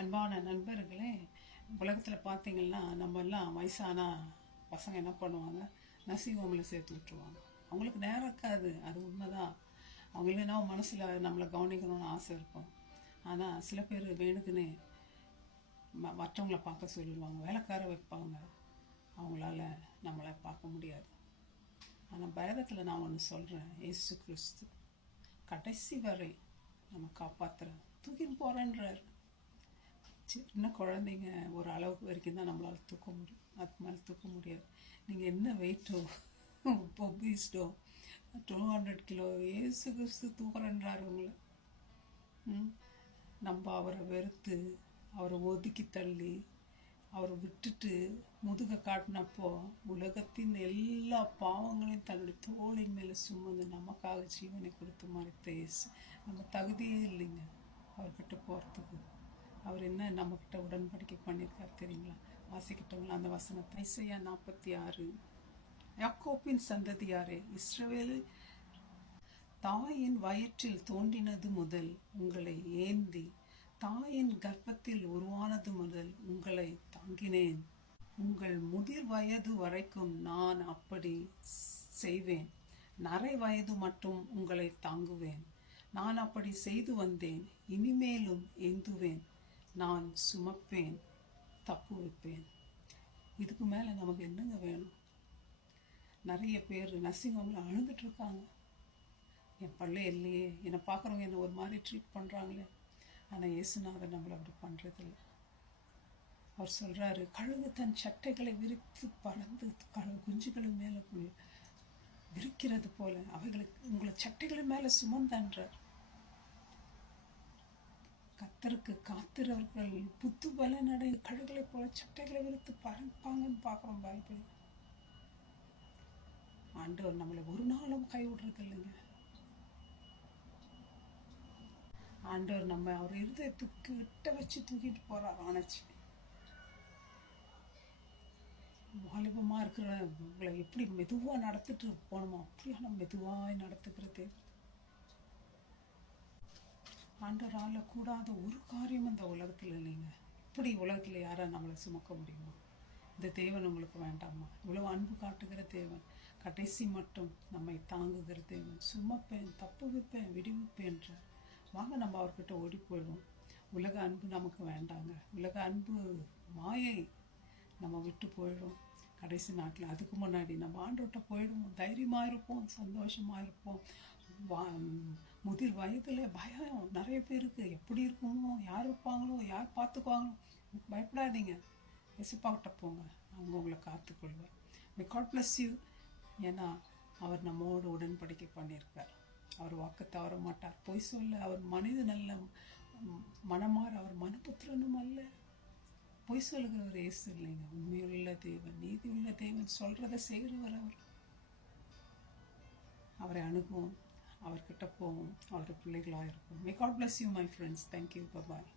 அன்பான நண்பர்களே, உலகத்தில் பார்த்தீங்கன்னா நம்மெல்லாம் வயசான பசங்க என்ன பண்ணுவாங்க, நர்சிங் ஹோமில் சேர்த்து விட்ருவாங்க. அவங்களுக்கு நேரம் இருக்காது, அது உண்மைதான். அவங்களுக்கு என்ன மனசில் நம்மளை கவனிக்கணும்னு ஆசை இருக்கும். ஆனால் சில பேர் வேணுக்குன்னு மற்றவங்கள பார்க்க சொல்லிடுவாங்க, வேலைக்கார வைப்பாங்க. அவங்களால நம்மளை பார்க்க முடியாது. ஆனால் பயத்தில் நான் ஒன்று சொல்கிறேன், இயேசு கிறிஸ்து கடைசி வரை நம்ம காப்பாற்றுறேன், தூக்கின்னு போகிறேன்றார். சின்ன குழந்தைங்க ஒரு அளவுக்கு வரைக்கும் தான் நம்மளால் தூக்க முடியும், அதுக்கு மேலே தூக்க முடியாது. நீங்கள் என்ன வெயிட்டோ ஒபீஸ்டோ 200 கிலோ ஏசு கிறிஸ்து தூக்குறேன்றார் உங்களை. நம்ம அவரை வெறுத்து அவரை ஒதுக்கி தள்ளி அவரை விட்டுட்டு முதுக காட்டினப்போ உலகத்தின் எல்லா பாவங்களையும் தன்னுடைய தோளின் மேலே சுமந்து நமக்காக ஜீவனை கொடுத்து மறைத்த இயேசு. நம்ம தகுதியே இல்லைங்க அவர்கிட்ட போகிறதுக்கு. அவர் என்ன நம்மக்கிட்ட உடன்படிக்கை பண்ணியிருக்கார் தெரியுங்களா? வாசிக்கிட்டவங்களா அந்த வசனத்தை? ஐசையா 46. யாக்கோப்பின் சந்ததியாரே, இஸ்ரவேல் தாயின் வயிற்றில் தோன்றினது முதல் உங்களை ஏந்தி தாயின் கர்ப்பத்தில் உருவானது முதல் உங்களை தாங்கினேன். உங்கள் முதிர் வயது வரைக்கும் நான் அப்படி செய்வேன். நரை வயது மட்டும் உங்களை தாங்குவேன். நான் அப்படி செய்து வந்தேன், இனிமேலும் ஏந்துவேன். நான் சுமப்பேன், தப்பு வைப்பேன். இதுக்கு மேலே நமக்கு என்னங்க வேணும்? நிறைய பேர் நர்சிங் ஹோமில் அழுதுட்ருக்காங்க. என் பிள்ளை இல்லையே, என்னை பார்க்குறவங்க என்னை ஒரு மாதிரி ட்ரீட் பண்ணுறாங்களே. ஆனால் இயேசுநாதர் நம்மளை அப்படி பண்ணுறதில்ல. அவர் சொல்கிறாரு, கழுகு தன் சட்டைகளை விரித்து பறந்து குஞ்சுகளை மேலே விரிக்கிறது போல அவைகளுக்கு உங்களை சட்டைகளை மேலே சுமந்தான்றார். கத்தருக்கு காத்திரவர்கள் புத்து பலனடை கழுகுகளை போல சட்டைகளை விரித்து பறப்பாங்கன்னு பார்க்குறோம் பைபிள். ஆண்டவர் நம்மளை ஒரு நாளும் கைவிடுறது இல்லைங்க. ஆண்டவர் நம்ம அவர் இருதயத்துக்கு கிட்ட வச்சு தூக்கிட்டு போறார். ஆணைச்சு வாலிபமாக இருக்கிற உங்களை எப்படி மெதுவாக நடத்திட்டு போகணுமோ அப்படியான மெதுவாக நடத்துக்கிறது. ஆண்டவரால் கூடாத ஒரு காரியம் அந்த உலகத்தில் இல்லைங்க. இப்படி உலகத்தில் யாரை நம்மளை சுமக்க முடியுமா? இந்த தேவன் உங்களுக்கு வேண்டாமா? இவ்வளோ அன்பு காட்டுகிற தேவன், கடைசி மட்டும் நம்மை தாங்குகிற தேவன், சுமப்பேன், தப்பு வைப்பேன், விடுவிப்பேன்ற. வாங்க நம்ம அவர்கிட்ட ஓடி போயிடுவோம். உலக அன்பு நமக்கு வேண்டாங்க. உலக அன்பு மாயை, நம்ம விட்டு போயிடும் கடைசி நாட்டில். அதுக்கு முன்னாடி நம்ம ஆண்டவர்கிட்ட போயிடுவோம், தைரியமாக இருப்போம், சந்தோஷமாக இருப்போம். முதிர் வயதில் பயம் நிறைய பேருக்கு, எப்படி இருக்குமோ, யார் இருப்பாங்களோ, யார் பார்த்துக்குவாங்களோ. பயப்படாதீங்க, எசிப்பாக்கிட்ட போங்க, அவங்க உங்களை காத்துக்கொள்வார். May God bless you. ஏன்னா அவர் நம்மோடு உடன்படிக்கை பண்ணியிருக்கார். அவர் வாக்கு தவற மாட்டார், பொய் சொல்ல. அவர் மனிதன் அல்ல, மனமாற அவர் மனுபுத்திரனும் அல்ல. பொய் சொல்லுகிறவர் இயேசு இல்லைங்க. உண்மையுள்ள தேவன், நீதி உள்ள தேவன், சொல்றதை செய்கிறவர் அவர். அவரை அணுகுவோம், அவர்கிட்ட போவோம், அவர் பிள்ளைகளாக இருப்போம். May God bless you my friends. Thank you. Bye.